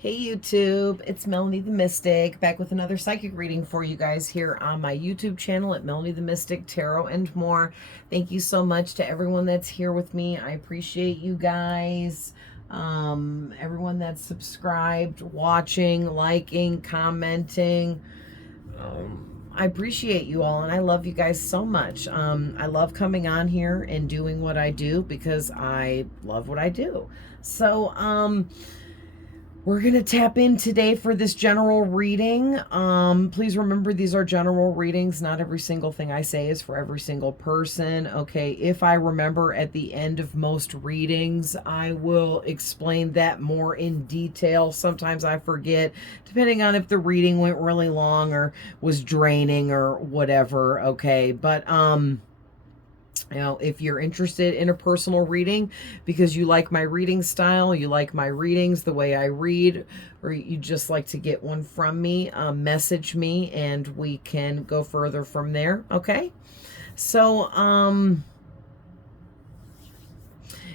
Hey YouTube, it's Melanie the Mystic back with another psychic reading for you guys here on my YouTube channel at Melanie the Mystic Tarot and more. Thank you so much to everyone that's here with me. I appreciate you guys. Everyone that's subscribed, watching, liking, commenting. I appreciate you all and I love you guys so much. I love coming on here and doing what I do because I love what I do. So, we're going to tap in today for this general reading. Please remember these are general readings. Not every single thing I say is for every single person. Okay, if I remember at the end of most readings, I will explain that more in detail. Sometimes I forget, depending on if the reading went really long or was draining or whatever. Okay, but if you're interested in a personal reading because you like my reading style, you like my readings, the way I read, or you just like to get one from me, message me and we can go further from there. Okay. So,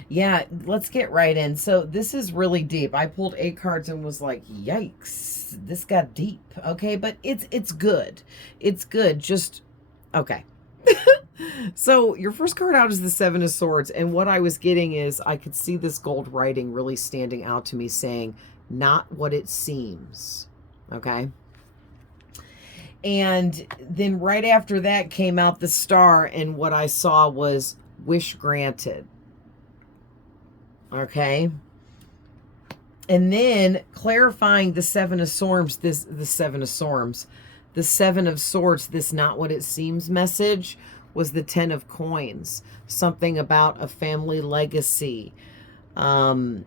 yeah, let's get right in. So this is really deep. I pulled 8 cards and was like, yikes, this got deep. Okay. But it's good. It's good. Just, okay. So your first card out is the Seven of Swords. And what I was getting is I could see this gold writing really standing out to me saying, not what it seems. Okay. And then right after that came out the Star. And what I saw was wish granted. Okay. And then clarifying the Seven of Swords, the Seven of Swords, the Seven of Swords, this not what it seems message was the 10 of Coins, something about a family legacy, something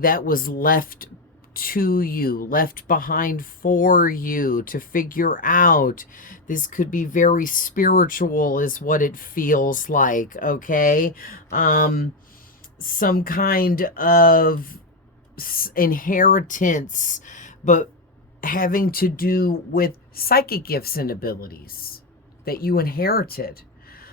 that was left to you, left behind for you to figure out. This could be very spiritual is what it feels like, okay? Some kind of inheritance, but having to do with psychic gifts and abilities that you inherited.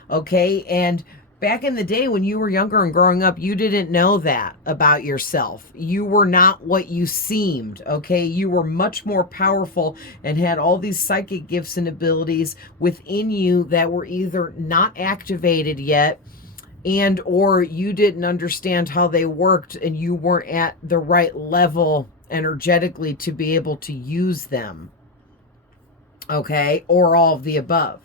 Okay. And back in the day when you were younger and growing up, you didn't know that about yourself. You were not what you seemed. Okay. You were much more powerful and had all these psychic gifts and abilities within you that were either not activated yet and or you didn't understand how they worked and you weren't at the right level energetically to be able to use them. Okay. Or all of the above.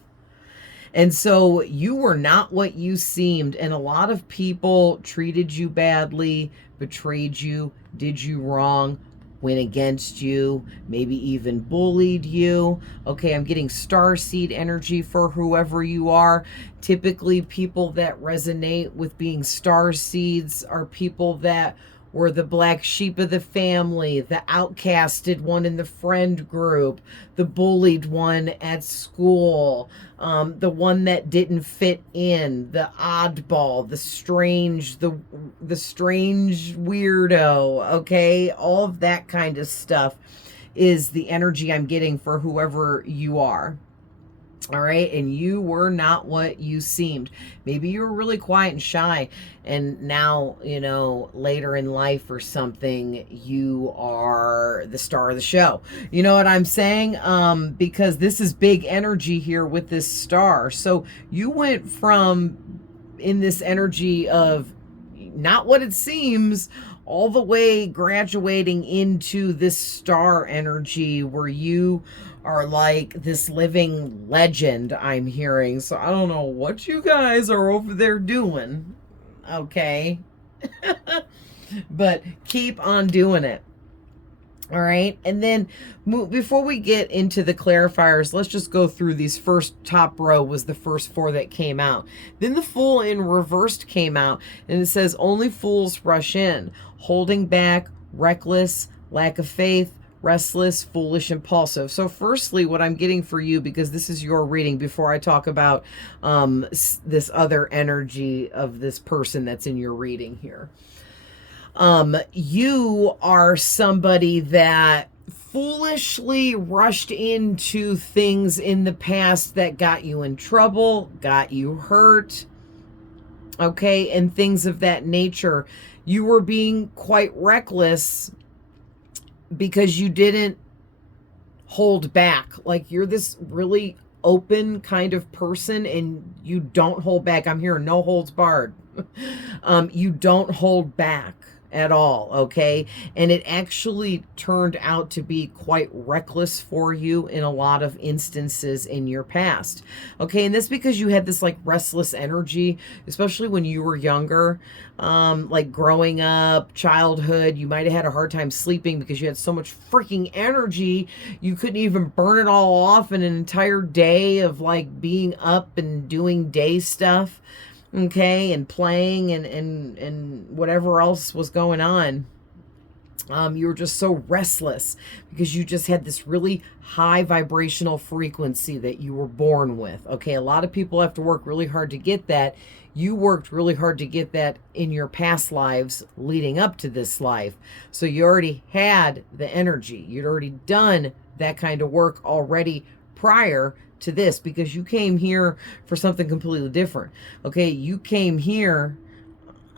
And so you were not what you seemed. And a lot of people treated you badly, betrayed you, did you wrong, went against you, maybe even bullied you. Okay, I'm getting starseed energy for whoever you are. Typically, people that resonate with being starseeds are people that were the black sheep of the family, the outcasted one in the friend group, the bullied one at school, the one that didn't fit in, the oddball, the strange, the strange weirdo, okay? All of that kind of stuff is the energy I'm getting for whoever you are. All right. And you were not what you seemed. Maybe you were really quiet and shy. And now, later in life or something, you are the star of the show. You know what I'm saying? Because this is big energy here with this star. So you went from in this energy of not what it seems all the way graduating into this star energy where you are like this living legend I'm hearing. So I don't know what you guys are over there doing. Okay. But keep on doing it. All right. And then before we get into the clarifiers, let's just go through these. First top row was the first 4 that came out. Then the Fool in reversed came out and it says only fools rush in, holding back, reckless, lack of faith, restless, foolish, impulsive. So firstly, what I'm getting for you, because this is your reading before I talk about this other energy of this person that's in your reading here. You are somebody that foolishly rushed into things in the past that got you in trouble, got you hurt, okay, and things of that nature. You were being quite reckless because you didn't hold back. Like, you're this really open kind of person and you don't hold back. I'm here, no holds barred. You don't hold back at all, okay? And it actually turned out to be quite reckless for you in a lot of instances in your past, okay? And that's because you had this like restless energy, especially when you were younger, like growing up, childhood. You might have had a hard time sleeping because you had so much freaking energy you couldn't even burn it all off in an entire day of like being up and doing day stuff, okay, and playing and whatever else was going on. You were just so restless because you just had this really high vibrational frequency that you were born with. Okay, a lot of people have to work really hard to get that. You worked really hard to get that in your past lives leading up to this life. So you already had the energy. You'd already done that kind of work already prior to this, because you came here for something completely different. Okay, you came here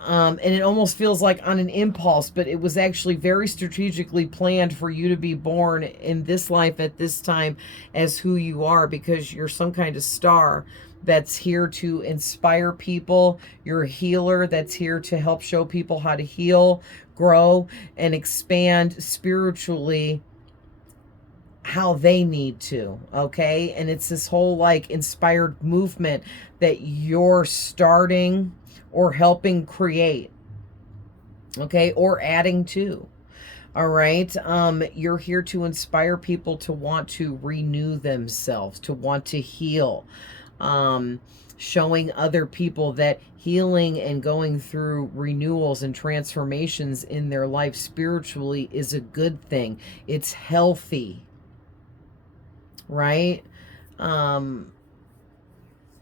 and it almost feels like on an impulse, but it was actually very strategically planned for you to be born in this life at this time as who you are, because you're some kind of star that's here to inspire people. You're a healer that's here to help show people how to heal, grow, and expand spiritually how they need to, okay? And it's this whole like inspired movement that you're starting or helping create, okay, or adding to. All right. You're here to inspire people to want to renew themselves, to want to heal, showing other people that healing and going through renewals and transformations in their life spiritually is a good thing. It's healthy, right?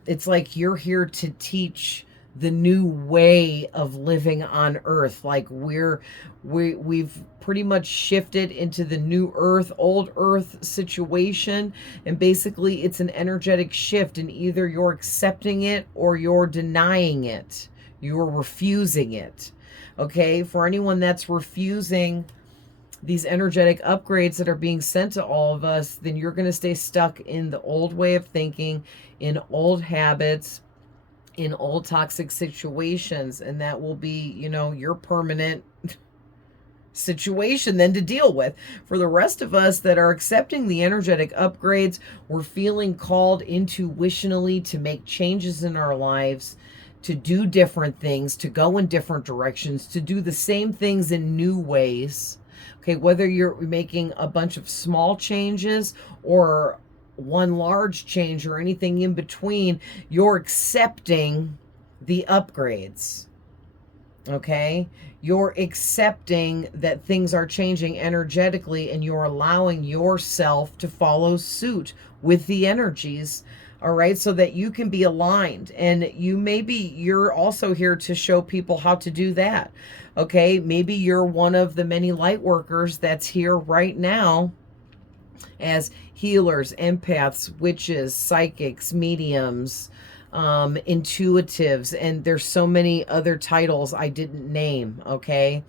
It's like you're here to teach the new way of living on earth. Like we've pretty much shifted into the new earth, old earth situation. And basically it's an energetic shift, and either you're accepting it or you're denying it. You're refusing it. Okay. For anyone that's refusing these energetic upgrades that are being sent to all of us, then you're going to stay stuck in the old way of thinking, in old habits, in old toxic situations, and that will be, you know, your permanent situation then to deal with. For the rest of us that are accepting the energetic upgrades, we're feeling called intuitionally to make changes in our lives, to do different things, to go in different directions, to do the same things in new ways. Okay, whether you're making a bunch of small changes or one large change or anything in between, you're accepting the upgrades. Okay, you're accepting that things are changing energetically, and you're allowing yourself to follow suit with the energies. All right, so that you can be aligned. And you're also here to show people how to do that. Okay, maybe you're one of the many light workers that's here right now as healers, empaths, witches, psychics, mediums, intuitives, and there's so many other titles I didn't name, okay?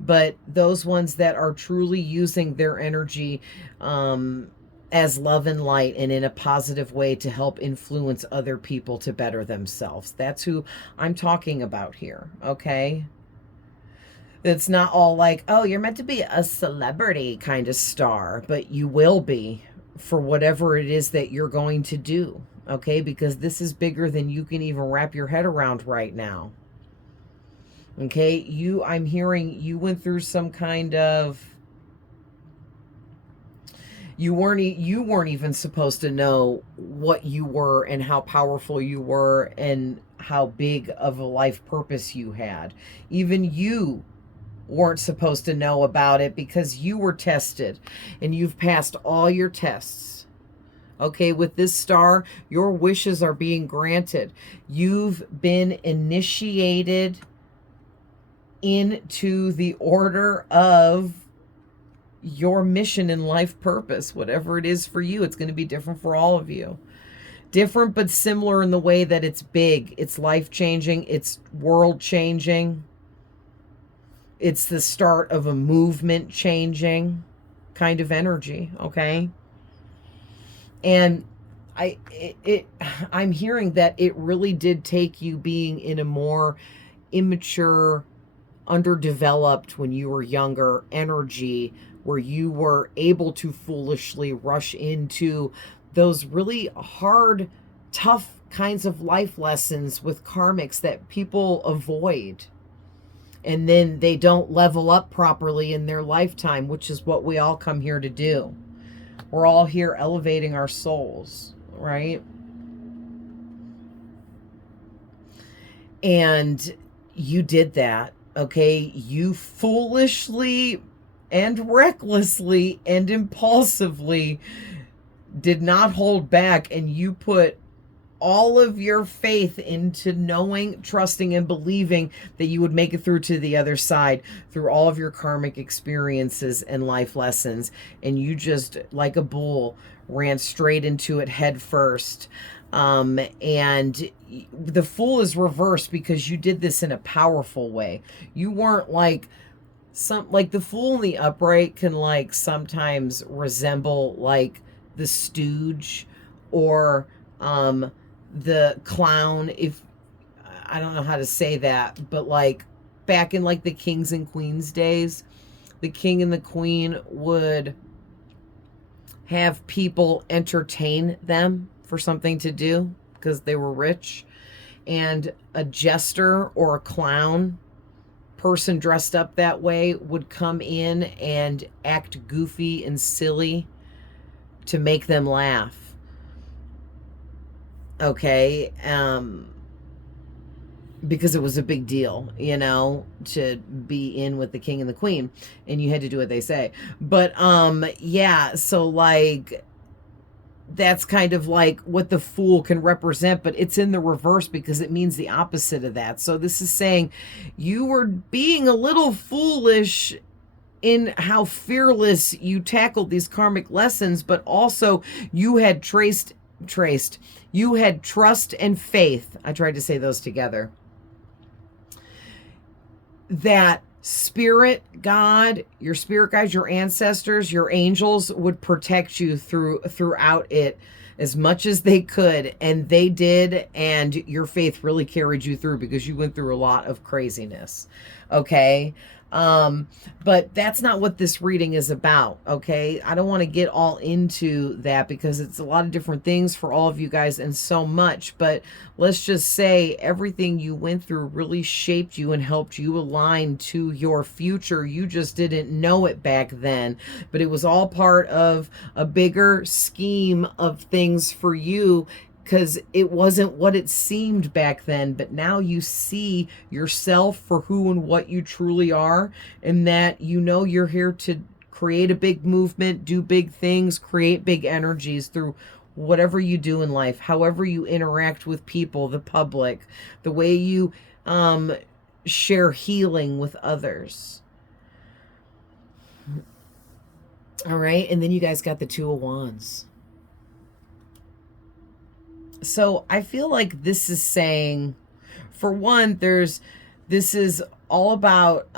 But those ones that are truly using their energy as love and light and in a positive way to help influence other people to better themselves. That's who I'm talking about here, okay? It's not all like, oh, you're meant to be a celebrity kind of star, but you will be for whatever it is that you're going to do, okay? Because this is bigger than you can even wrap your head around right now. Okay, I'm hearing you went through some kind of, you weren't even supposed to know what you were and how powerful you were and how big of a life purpose you had. Even you weren't supposed to know about it because you were tested and you've passed all your tests. Okay, with this star, your wishes are being granted. You've been initiated into the order of your mission and life purpose, whatever it is for you. It's going to be different for all of you. Different but similar in the way that it's big, it's life-changing, it's world-changing. It's the start of a movement changing. kind of energy, okay? And I'm hearing that it really did take you being in a more immature, underdeveloped when you were younger energy, where you were able to foolishly rush into those really hard, tough kinds of life lessons with karmics that people avoid. And then they don't level up properly in their lifetime, which is what we all come here to do. We're all here elevating our souls, right? And you did that, okay? You foolishly and recklessly and impulsively did not hold back, and you put all of your faith into knowing, trusting, and believing that you would make it through to the other side through all of your karmic experiences and life lessons. And you just, like a bull, ran straight into it head first. And the fool is reversed because you did this in a powerful way. You weren't like the fool in the upright can like sometimes resemble like the stooge or the clown, if I don't know how to say that, but like back in like the kings and queens days, the king and the queen would have people entertain them for something to do because they were rich, and a jester or a clown person dressed up that way would come in and act goofy and silly to make them laugh. Okay, because it was a big deal, you know, to be in with the king and the queen, and you had to do what they say. But yeah, so like that's kind of like what the fool can represent, but it's in the reverse because it means the opposite of that. So this is saying you were being a little foolish in how fearless you tackled these karmic lessons, but also you had you had trust and faith. I tried to say those together. That spirit, God, your spirit guides, your ancestors, your angels would protect you throughout it as much as they could, and they did, and your faith really carried you through because you went through a lot of craziness. Okay? But that's not what this reading is about, okay? I don't want to get all into that because it's a lot of different things for all of you guys and so much, but let's just say everything you went through really shaped you and helped you align to your future. You just didn't know it back then, but it was all part of a bigger scheme of things for you, because it wasn't what it seemed back then, but now you see yourself for who and what you truly are, and that you know you're here to create a big movement, do big things, create big energies through whatever you do in life, however you interact with people, the public, the way you share healing with others. All right, and then you guys got the Two of Wands. So I feel like this is saying, for one, this is all about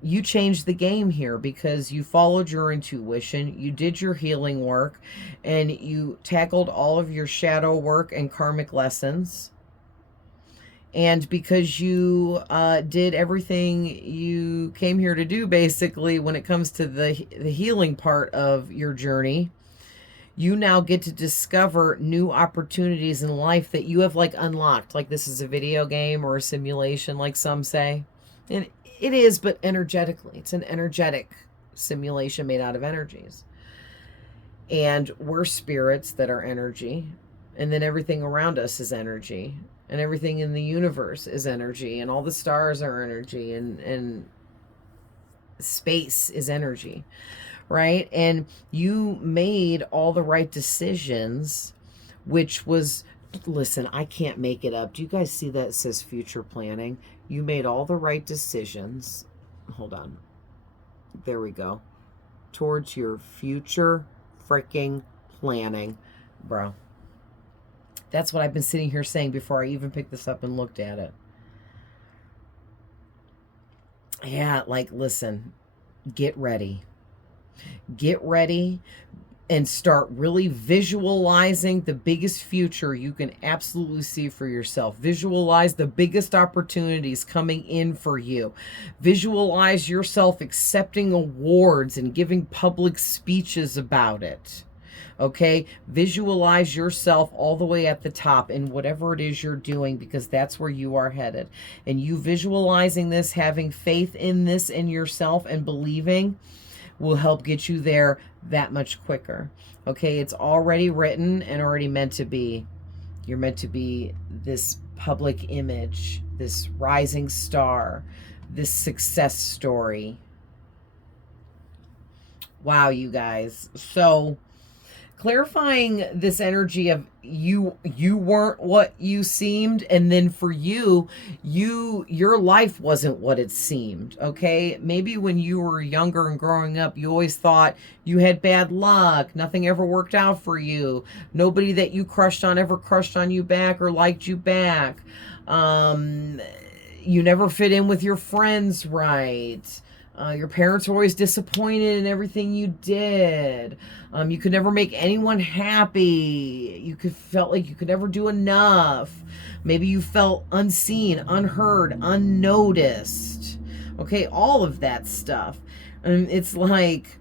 you changed the game here because you followed your intuition, you did your healing work, and you tackled all of your shadow work and karmic lessons. And because you did everything you came here to do, basically, when it comes to the healing part of your journey, you now get to discover new opportunities in life that you have like unlocked. Like this is a video game or a simulation, like some say. And it is, but energetically. It's an energetic simulation made out of energies. And we're spirits that are energy. And then everything around us is energy. And everything in the universe is energy. And all the stars are energy. And space is energy. Right? And you made all the right decisions, which was, listen, I can't make it up. Do you guys see that it says future planning? You made all the right decisions. Hold on. There we go. Towards your future freaking planning, bro. That's what I've been sitting here saying before I even picked this up and looked at it. Yeah, like, listen, get ready. Get ready and start really visualizing the biggest future you can absolutely see for yourself. Visualize the biggest opportunities coming in for you. Visualize yourself accepting awards and giving public speeches about it. Okay, visualize yourself all the way at the top in whatever it is you're doing, because that's where you are headed. And you visualizing this, having faith in this in yourself and believing, will help get you there that much quicker. Okay, it's already written and already meant to be. You're meant to be this public image, this rising star, this success story. Wow, you guys. So clarifying this energy of you weren't what you seemed, and then for you your life wasn't what it seemed. Okay, maybe when you were younger and growing up, you always thought you had bad luck, nothing ever worked out for you, nobody that you crushed on ever crushed on you back or liked you back, you never fit in with your friends right. Your parents were always disappointed in everything you did. You could never make anyone happy. You felt like you could never do enough. Maybe you felt unseen, unheard, unnoticed. Okay, all of that stuff. And it's like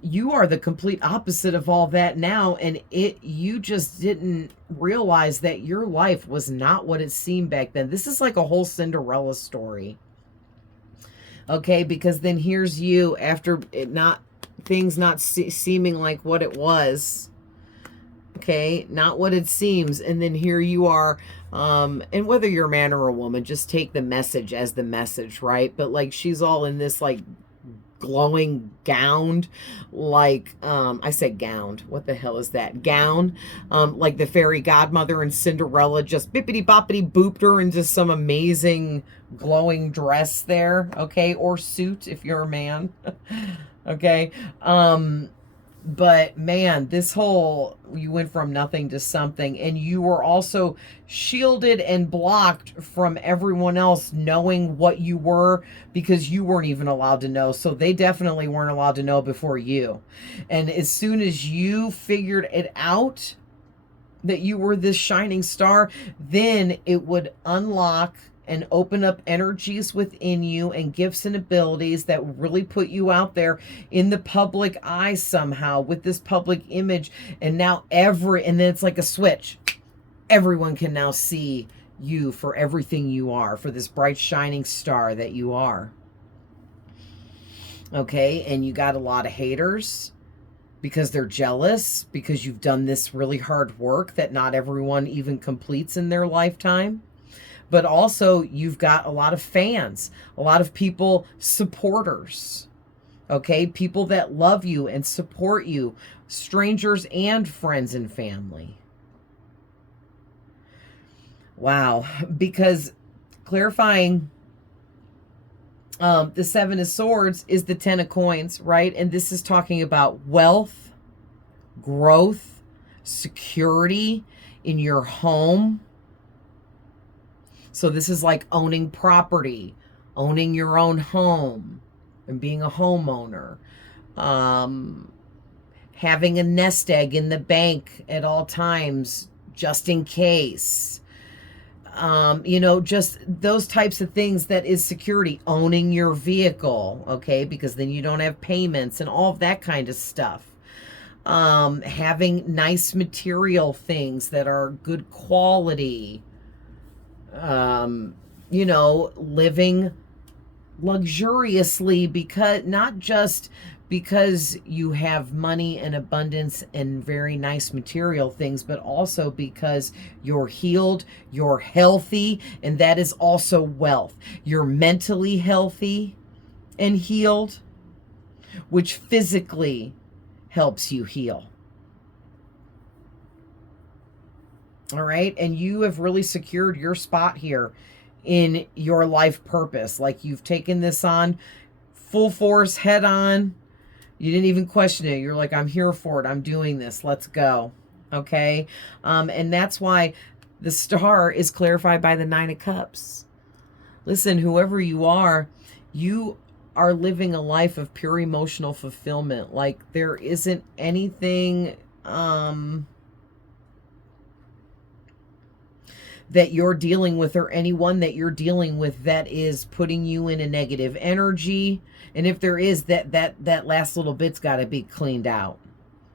you are the complete opposite of all that now, and you just didn't realize that your life was not what it seemed back then. This is like a whole Cinderella story. Okay, because then here's you after things not seeming like what it was. Okay, not what it seems, and then here you are, and whether you're a man or a woman, just take the message as the message, right? But like, she's all in this like glowing gown, like I said gowned, what the hell is that, gown, like the fairy godmother in Cinderella just bippity boppity booped her into some amazing glowing dress there, okay, or suit if you're a man. Okay, but man, this whole, you went from nothing to something, and you were also shielded and blocked from everyone else knowing what you were, because you weren't even allowed to know. So they definitely weren't allowed to know before you. And as soon as you figured it out that you were this shining star, then it would unlock and open up energies within you and gifts and abilities that really put you out there in the public eye somehow with this public image. And now and then it's like a switch. Everyone can now see you for everything you are, for this bright shining star that you are. Okay, and you got a lot of haters because they're jealous, because you've done this really hard work that not everyone even completes in their lifetime. But also, you've got a lot of fans, a lot of people, supporters, okay? People that love you and support you, strangers and friends and family. Wow, because clarifying the Seven of Swords is the Ten of Coins, right? And this is talking about wealth, growth, security in your home. So this is like owning property, owning your own home and being a homeowner, having a nest egg in the bank at all times, just in case, just those types of things. That is security. Owning your vehicle, okay, because then you don't have payments and all of that kind of stuff. Having nice material things that are good quality. Living luxuriously, because not just because you have money and abundance and very nice material things, but also because you're healed, you're healthy, and that is also wealth. You're mentally healthy and healed, which physically helps you heal. All right. And you have really secured your spot here in your life purpose. Like, you've taken this on full force, head on. You didn't even question it. You're like, I'm here for it. I'm doing this. Let's go. Okay. And that's why the star is clarified by the Nine of Cups. Listen, whoever you are, you are living a life of pure emotional fulfillment. Like there isn't anything that you're dealing with, or anyone that you're dealing with, that is putting you in a negative energy. And if there is, that last little bit's got to be cleaned out.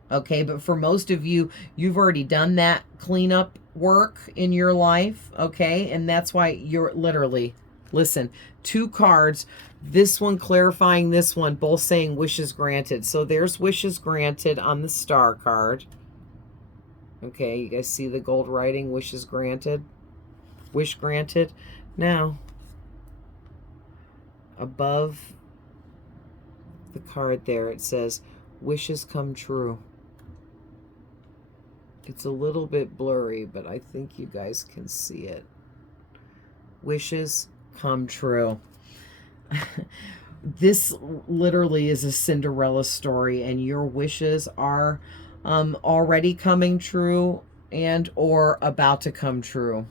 Okay, but for most of you, you've already done that cleanup work in your life. Okay, and that's why you're literally, listen, 2 cards, this one clarifying this one, both saying wishes granted. So there's wishes granted on the star card. Okay, you guys see the gold writing, wishes granted, wish granted. Now, above the card there, it says wishes come true. It's a little bit blurry, but I think you guys can see it. Wishes come true. This literally is a Cinderella story, and your wishes are already coming true and or about to come true,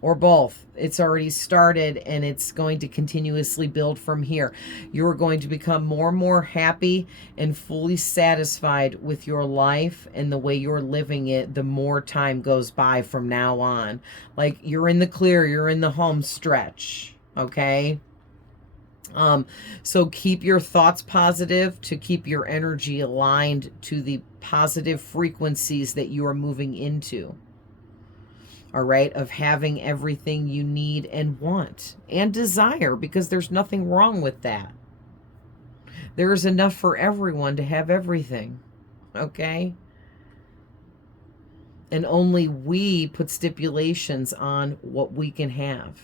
or both. It's already started and it's going to continuously build from here. You're going to become more and more happy and fully satisfied with your life and the way you're living it the more time goes by from now on. Like you're in the clear, you're in the home stretch, okay? So keep your thoughts positive to keep your energy aligned to the positive frequencies that you are moving into. All right, of having everything you need and want and desire, because there's nothing wrong with that. There is enough for everyone to have everything, okay? And only we put stipulations on what we can have.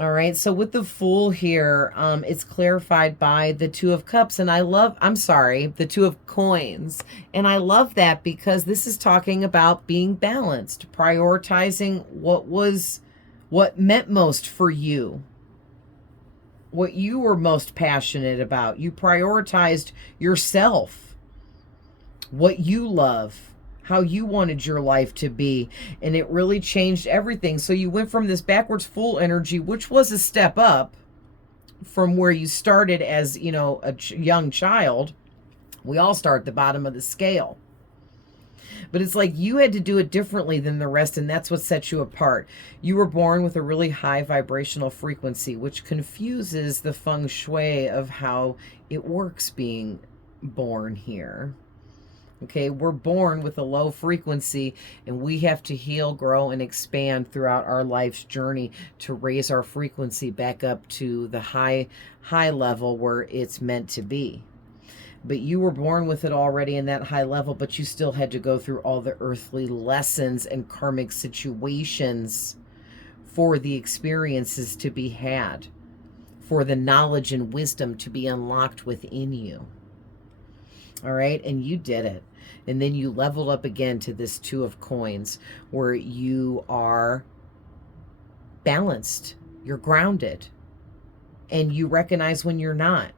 All right, so with the Fool here, it's clarified by the 2 of Cups, and the 2 of Coins. And I love that because this is talking about being balanced, prioritizing what meant most for you, what you were most passionate about. You prioritized yourself, what you love, how you wanted your life to be, and it really changed everything. So you went from this backwards Fool energy, which was a step up from where you started as, you know, a young child. We all start at the bottom of the scale. But it's like you had to do it differently than the rest, and that's what sets you apart. You were born with a really high vibrational frequency, which confuses the feng shui of how it works being born here. Okay, we're born with a low frequency, and we have to heal, grow, and expand throughout our life's journey to raise our frequency back up to the high level where it's meant to be. But you were born with it already in that high level, but you still had to go through all the earthly lessons and karmic situations for the experiences to be had, for the knowledge and wisdom to be unlocked within you. All right, and you did it. And then you leveled up again to this 2 of Coins, where you are balanced, you're grounded, and you recognize when you're not.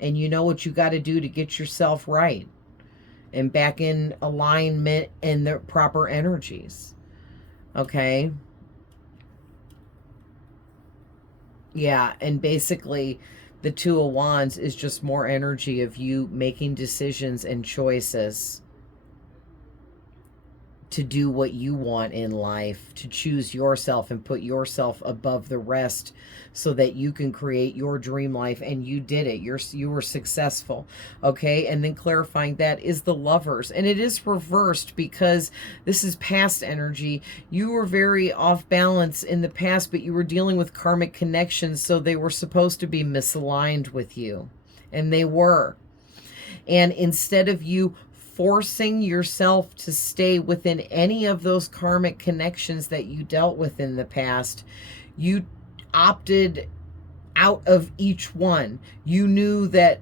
And you know what you got to do to get yourself right and back in alignment and the proper energies. Okay? Yeah, and basically the 2 of Wands is just more energy of you making decisions and choices to do what you want in life, to choose yourself and put yourself above the rest so that you can create your dream life. And you did it. You were successful. Okay. And then clarifying that is the Lovers, and it is reversed because this is past energy. You were very off balance in the past, but you were dealing with karmic connections. So they were supposed to be misaligned with you, and they were. And instead of you forcing yourself to stay within any of those karmic connections that you dealt with in the past, you opted out of each one. You knew that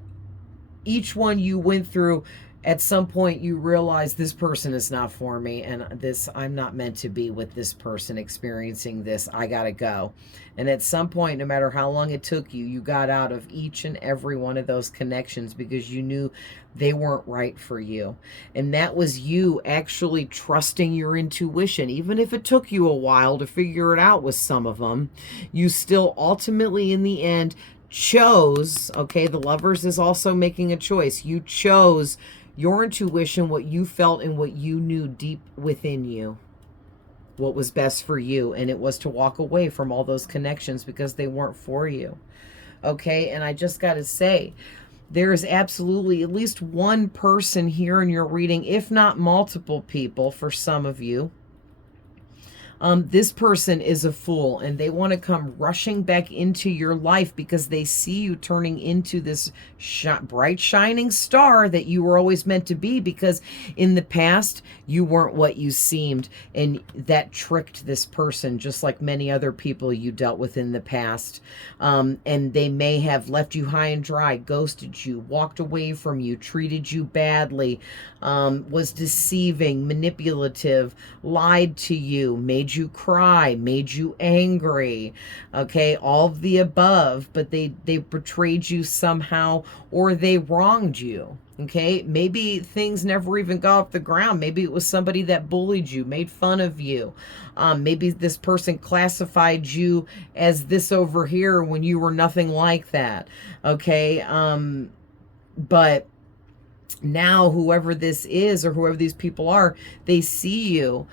each one you went through at some point you realize this person is not for me, and this, I'm not meant to be with this person experiencing this. I gotta go. And at some point, no matter how long it took you, you got out of each and every one of those connections because you knew they weren't right for you. And that was you actually trusting your intuition. Even if it took you a while to figure it out with some of them, you still ultimately in the end chose, okay, the Lovers is also making a choice. You chose your intuition, what you felt and what you knew deep within you, what was best for you. And it was to walk away from all those connections because they weren't for you. Okay. And I just got to say, there is absolutely at least one person here in your reading, if not multiple people for some of you. This person is a fool, and they want to come rushing back into your life because they see you turning into this bright shining star that you were always meant to be, because in the past you weren't what you seemed, and that tricked this person just like many other people you dealt with in the past. And they may have left you high and dry, ghosted you, walked away from you, treated you badly, was deceiving, manipulative, lied to you, made you cry, made you angry, okay, all of the above. But they betrayed you somehow, or they wronged you, okay. Maybe things never even got off the ground. Maybe it was somebody that bullied you, made fun of you. Maybe this person classified you as this over here when you were nothing like that, okay. But now whoever this is, or whoever these people are, they see you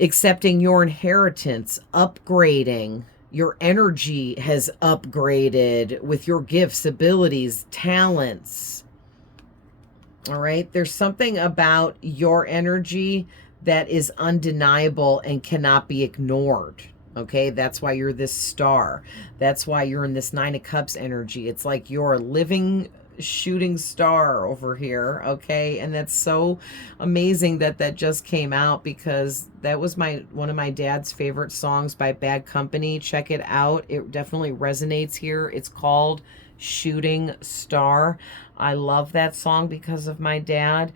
accepting your inheritance, upgrading. Your energy has upgraded with your gifts, abilities, talents. All right. There's something about your energy that is undeniable and cannot be ignored. Okay. That's why you're this star. That's why you're in this Nine of Cups energy. It's like you're a living shooting star over here, okay. And that's so amazing that that just came out, because that was one of my dad's favorite songs by Bad Company. Check it out, it definitely resonates here. It's called Shooting Star. I love that song because of my dad.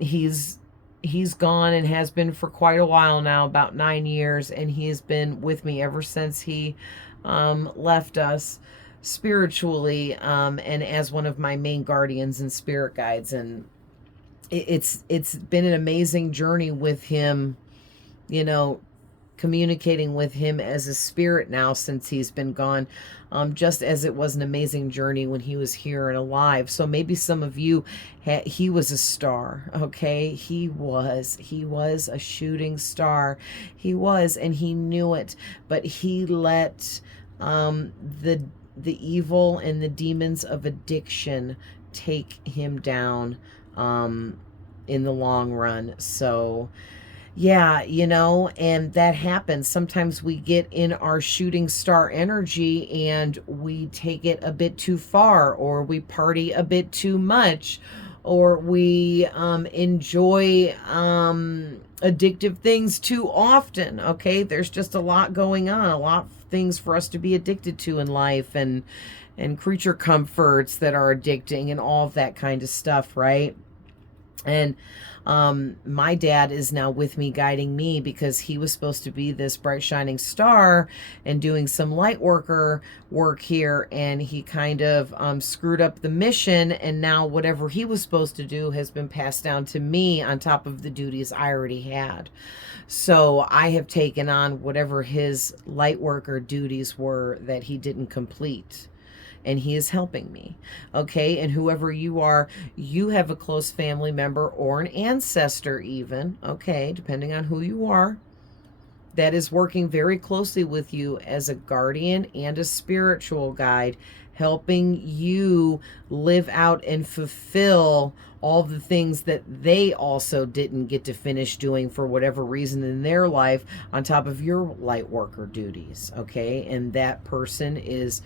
He's gone and has been for quite a while now, about 9 years, and he's been with me ever since he left us spiritually, and as one of my main guardians and spirit guides. And it's been an amazing journey with him, you know, communicating with him as a spirit now since he's been gone, just as it was an amazing journey when he was here and alive. So maybe some of you, he was a star, okay. He was a shooting star. He was, and he knew it, but he let the evil and the demons of addiction take him down in the long run. So yeah, you know, and that happens. Sometimes we get in our shooting star energy and we take it a bit too far, or we party a bit too much, or we enjoy addictive things too often, okay. There's just a lot going on, a lot of things for us to be addicted to in life, and creature comforts that are addicting, and all of that kind of stuff, right? And my dad is now with me, guiding me, because he was supposed to be this bright shining star and doing some light worker work here, and he kind of screwed up the mission, and now whatever he was supposed to do has been passed down to me on top of the duties I already had. So I have taken on whatever his light worker duties were that he didn't complete, and he is helping me, okay. And whoever you are, you have a close family member or an ancestor even, okay, depending on who you are, that is working very closely with you as a guardian and a spiritual guide, helping you live out and fulfill all the things that they also didn't get to finish doing for whatever reason in their life, on top of your light worker duties, okay. And that person is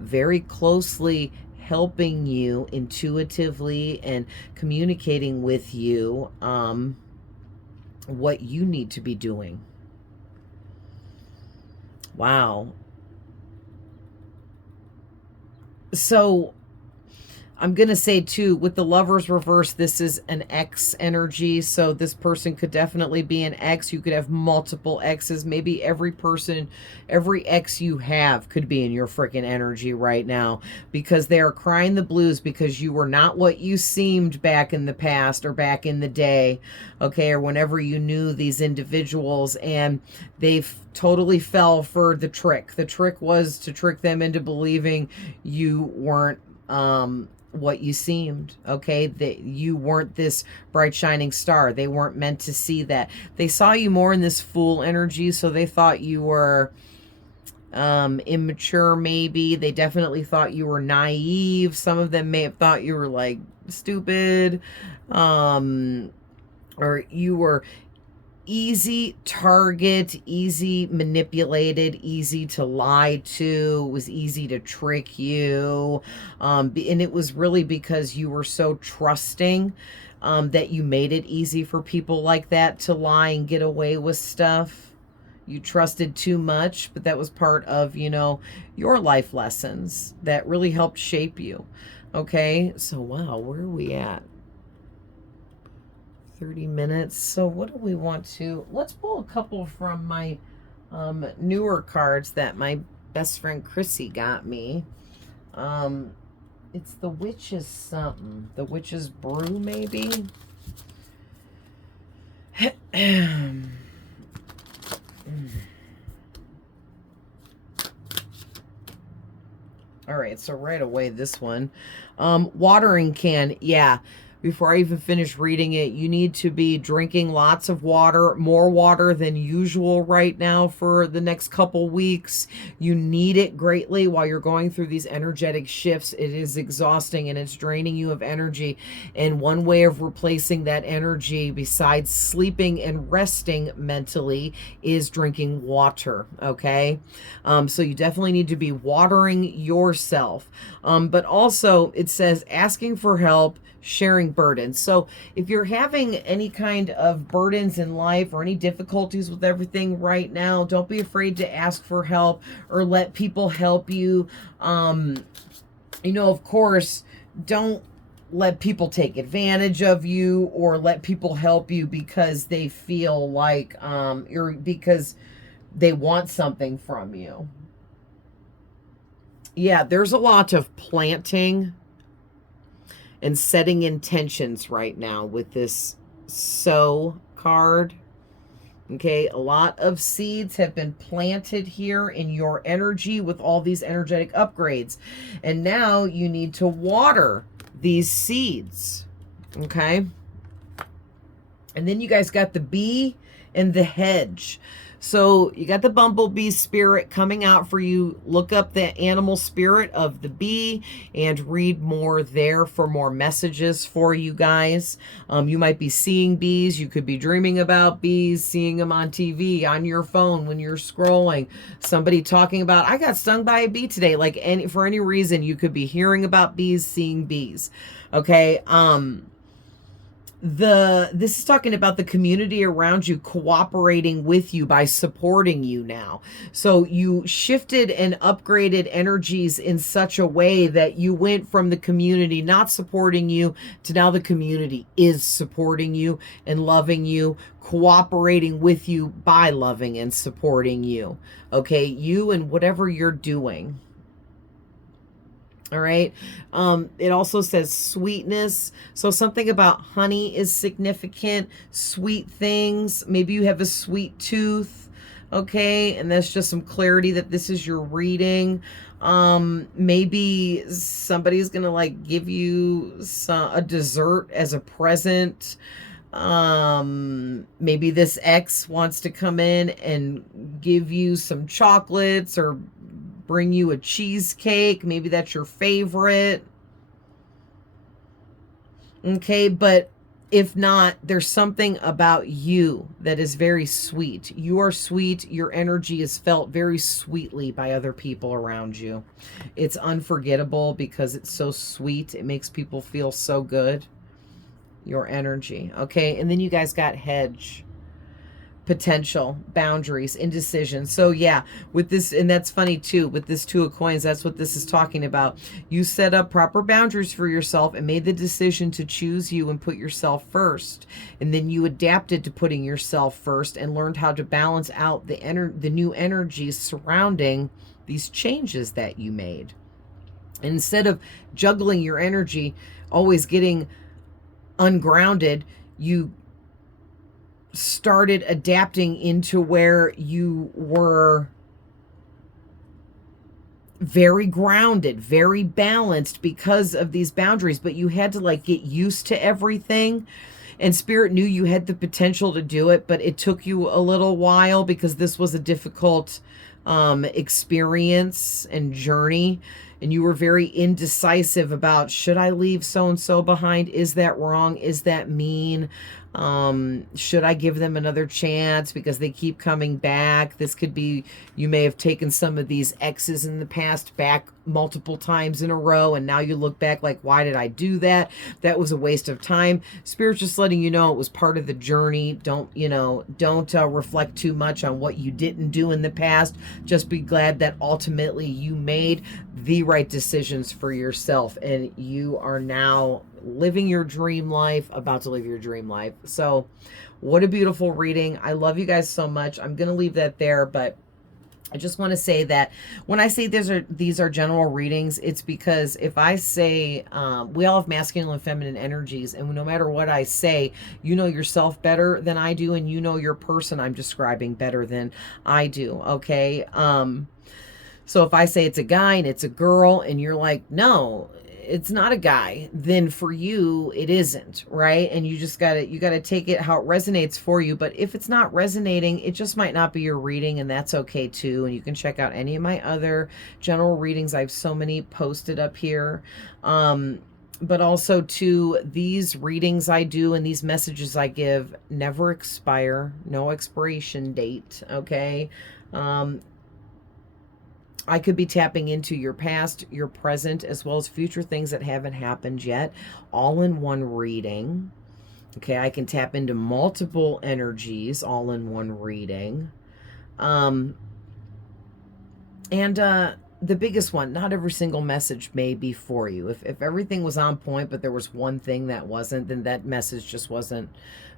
very closely helping you intuitively and communicating with you what you need to be doing. Wow. So I'm going to say too, with the Lovers reverse, this is an X energy. So this person could definitely be an X. You could have multiple X's. Maybe every person, every X you have could be in your freaking energy right now, because they are crying the blues because you were not what you seemed back in the past or back in the day. Okay. Or whenever you knew these individuals, and they've totally fell for the trick. The trick was to trick them into believing you weren't, what you seemed, okay, that you weren't this bright shining star. They weren't meant to see that. They saw you more in this fool energy, so they thought you were immature. Maybe they definitely thought you were naive. Some of them may have thought you were like stupid, or you were easy target, easy manipulated, easy to lie to, was easy to trick you. And it was really because you were so trusting, that you made it easy for people like that to lie and get away with stuff. You trusted too much, but that was part of, you know, your life lessons that really helped shape you. Okay, so wow, where are we at? 30 minutes. So what do we want to, let's pull a couple from my newer cards that my best friend Chrissy got me. It's the Witch's something, the Witch's Brew, maybe. All right, so right away this one, watering can. Yeah, before I even finish reading it, you need to be drinking lots of water, more water than usual right now for the next couple weeks. You need it greatly while you're going through these energetic shifts. It is exhausting and it's draining you of energy. And one way of replacing that energy, besides sleeping and resting mentally, is drinking water, okay? So you definitely need to be watering yourself. But also, it says asking for help, sharing burdens. So if you're having any kind of burdens in life or any difficulties with everything right now, don't be afraid to ask for help or let people help you. You know, of course, don't let people take advantage of you or let people help you because they feel like because they want something from you. Yeah, there's a lot of planting and setting intentions right now with this sow card. Okay, a lot of seeds have been planted here in your energy with all these energetic upgrades. And now you need to water these seeds. Okay. And then you guys got the bee and the hedge. So you got the bumblebee spirit coming out for you. Look up the animal spirit of the bee and read more there for more messages for you guys. You might be seeing bees. You could be dreaming about bees, seeing them on TV, on your phone when you're scrolling. Somebody talking about, I got stung by a bee today. Like for any reason, you could be hearing about bees, seeing bees. Okay. This is talking about the community around you cooperating with you by supporting you now. So you shifted and upgraded energies in such a way that you went from the community not supporting you to now the community is supporting you and loving you, cooperating with you by loving and supporting you. Okay, you and whatever you're doing. All right. It also says sweetness. So something about honey is significant. Sweet things. Maybe you have a sweet tooth. Okay. And that's just some clarity that this is your reading. Maybe somebody's going to like give you a dessert as a present. Maybe this ex wants to come in and give you some chocolates or bring you a cheesecake. Maybe that's your favorite. Okay, but if not, there's something about you that is very sweet. You are sweet. Your energy is felt very sweetly by other people around you. It's unforgettable because it's so sweet. It makes people feel so good. Your energy. Okay, and then you guys got hedge. potential, boundaries, indecision. So yeah, with this, and that's funny too, with this Two of Coins, that's what this is talking about. You set up proper boundaries for yourself and made the decision to choose you and put yourself first. And then you adapted to putting yourself first and learned how to balance out the new energies surrounding these changes that you made. Instead of juggling your energy, always getting ungrounded, you started adapting into where you were very grounded, very balanced because of these boundaries, but you had to like get used to everything. And Spirit knew you had the potential to do it, but it took you a little while because this was a difficult experience and journey. And you were very indecisive about, should I leave so-and-so behind? Is that wrong? Is that mean? Should I give them another chance because they keep coming back? This could be, you may have taken some of these exes in the past back multiple times in a row, and now you look back like, why did I do that? That was a waste of time. Spirit's just letting you know it was part of the journey. Don't reflect too much on what you didn't do in the past. Just be glad that ultimately you made the right decisions for yourself, and you are now living your dream life, about to live your dream life. So what a beautiful reading. I love you guys so much. I'm going to leave that there, but I just want to say that when I say these are general readings, it's because if I say we all have masculine and feminine energies, and no matter what I say, you know yourself better than I do, and you know your person I'm describing better than I do, okay? So if I say it's a guy and it's a girl, and you're like, no, it's not a guy, then for you it isn't, right? And you just gotta take it how it resonates for you. But if it's not resonating, it just might not be your reading, and that's okay too. And you can check out any of my other general readings. I have so many posted up here. But also too, these readings I do and these messages I give never expire, no expiration date, okay? I could be tapping into your past, your present, as well as future things that haven't happened yet, all in one reading. Okay, I can tap into multiple energies all in one reading. The biggest one, not every single message may be for you. If everything was on point, but there was one thing that wasn't, then that message just wasn't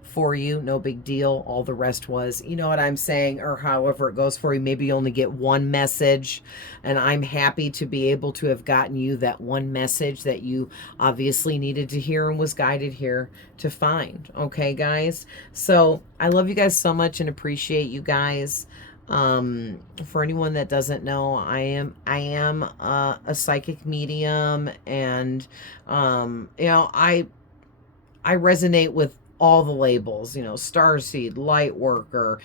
for you. No big deal. All the rest was, you know what I'm saying, or however it goes for you. Maybe you only get one message, and I'm happy to be able to have gotten you that one message that you obviously needed to hear and was guided here to find. Okay, guys? So I love you guys so much and appreciate you guys. For anyone that doesn't know, I am a psychic medium, and I resonate with all the labels, starseed, light worker,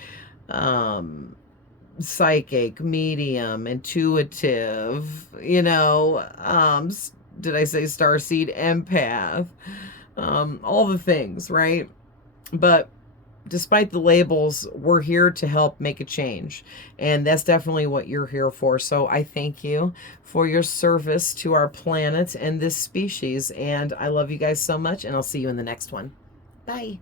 psychic, medium, intuitive, did I say starseed, empath, all the things, right? But despite the labels, we're here to help make a change. And that's definitely what you're here for. So I thank you for your service to our planet and this species. And I love you guys so much. And I'll see you in the next one. Bye.